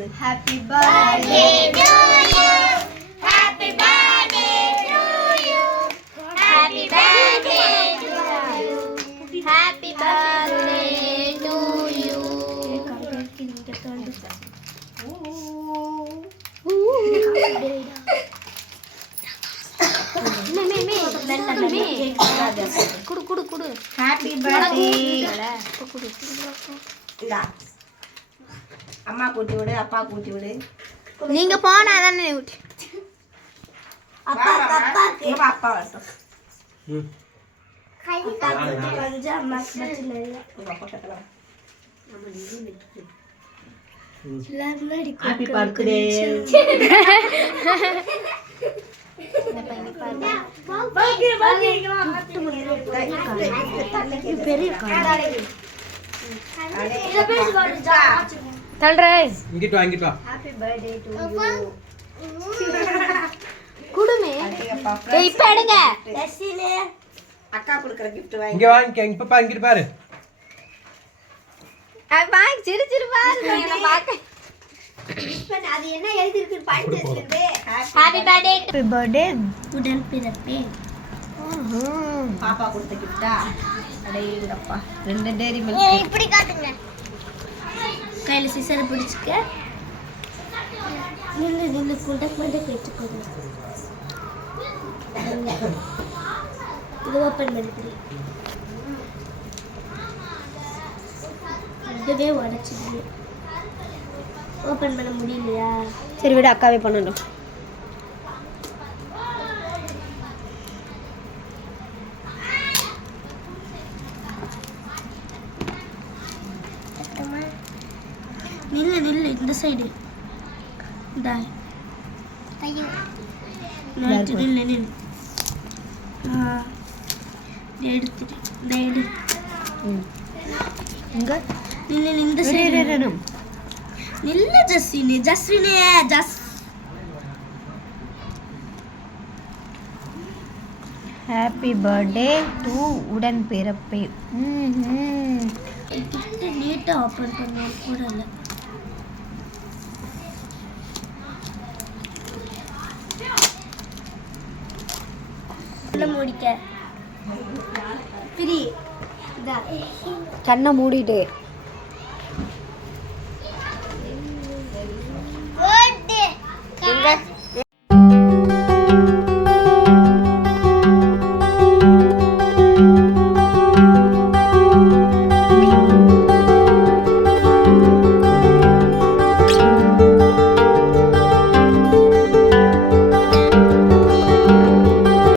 போகுது. Happy birthday to you. Happy birthday to you. Happy birthday to you. Happy birthday to you. குடு happy birthday அம்மா கூட்டி விடு அப்பா கூட்டி விடு நீங்க போனா தானே அப்பா அப்பா வரட்டும் ஹாப்பி பர்த்டே அக்கா கொடுக்குற gift இங்க வாங்க இங்க இங்க பாரு வாங்கி சிறு சிறு பாருங்க நான் பாக்க அது என்ன எழுதி இருக்கு படிச்சிருந்தே ஹாப்பி பர்த்டே உடன் பிறப்பே பாப்பா கொடுத்த gift-ஆ அடேங்கப்பா ரெண்டு டேரி மில்க் இப்படி காட்டுங்க கையில சிசர் பிடிச்சுக்க நின்னு குண்டக் மண்டக் வெச்சுக்கோங்க இது ஓபன் பண்ணிக்கிறேன் இதுவே உடைச்சிடு ஓபன் பண்ண முடியலையா சரி விடு அக்காவே பண்ணணும் நில்லு இந்த சைடு இந்தா ஐயோ நில்லு எடுத்துட்டு இந்த எடு இங்க நில்லு இந்த சைடு நில்லு ஜஸ்வினே ஹாப்பி பர்த்டே டு உடன் பிறப்பே நீட்டா ஓபன் பண்ண கூட இல்ல மூடிக்க ஃப்ரீ இதா கண்ணை மூடிட்டு பர்த்டே எங்க